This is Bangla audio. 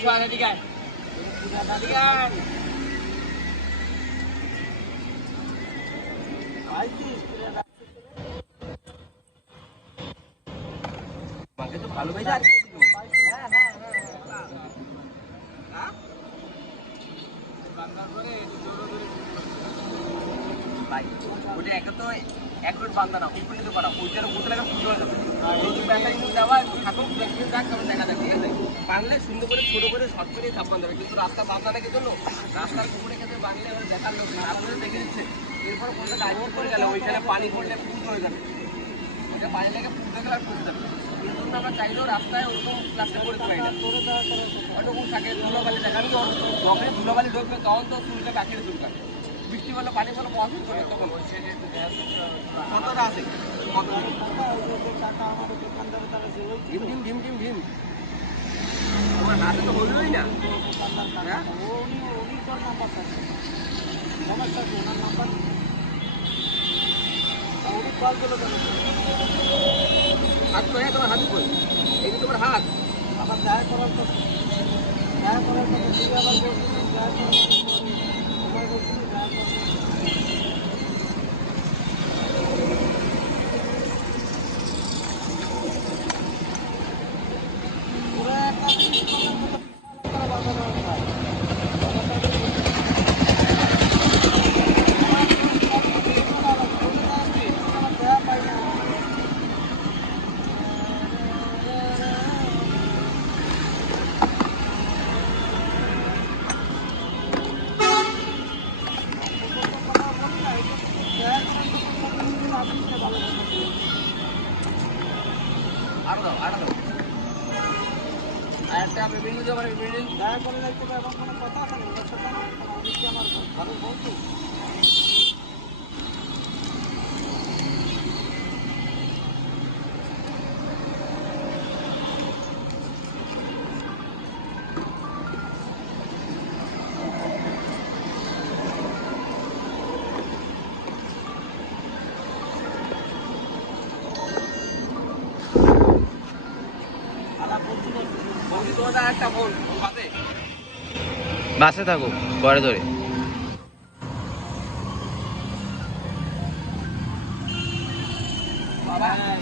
juara tiga. Tiga tarian. Lagi. Bang itu kalau bejat. Nah, nah, nah. Hah? Baik, udah ketui. না, উপরে নিতে পারা। ওইটার উপরে লাগা ফুটো হয়ে যাবে। আর নতুন প্যান্টটা কিন্তু দেওয়া, একটু দেখবেন যাক, তখন দেখা যাবে, ঠিক আছে? বাঁধলে সুন্দর করে, ছোট করে, শর্ট করে বাঁধতে হবে। কিন্তু রাস্তা বাঁধা নাকি জন্য, রাস্তার ক্ষেত্রে বাঁধলে এবার দেখার লোক নেই। আপনারা দেখে দিচ্ছে। এরপর কোনটা গাড়ি করে গেলে, ওইখানে পানি পড়লে ফুট হয়ে যাবে। ওইটা পানি লেগে হয়ে গেলে আর ফুটে যাবে। জন্য আমরা চাইলেও রাস্তায় ওরকম প্লাস্টিক করে দেওয়া যায়। ওটুকু থাকে ধুলোবালি থাকে আমি যখন ধুলোবালি ঢুকবে তখন তো চুলটা কাকিয়ে চুলকাবে বৃষ্টি হলে পানি হলে পছন্দ করে তখন কতটা আছে? ঢিম ঢিম ঢিম ঢিম ঢিম তোমার হাতে তো হইলই না। হ্যাঁ? হাত তো হ্যাঁ তোমার হাত কই এই তোমার হাত। আবার যায় করার তো যায় করার আবার একটা বিল্ডিং যাবার বিল্ডিং দয়া করে লাগতে হবে এমন কোনো কথা আছে আমার ভালো বলতো বাসে থাকো ঘরে ধরে। বাবা।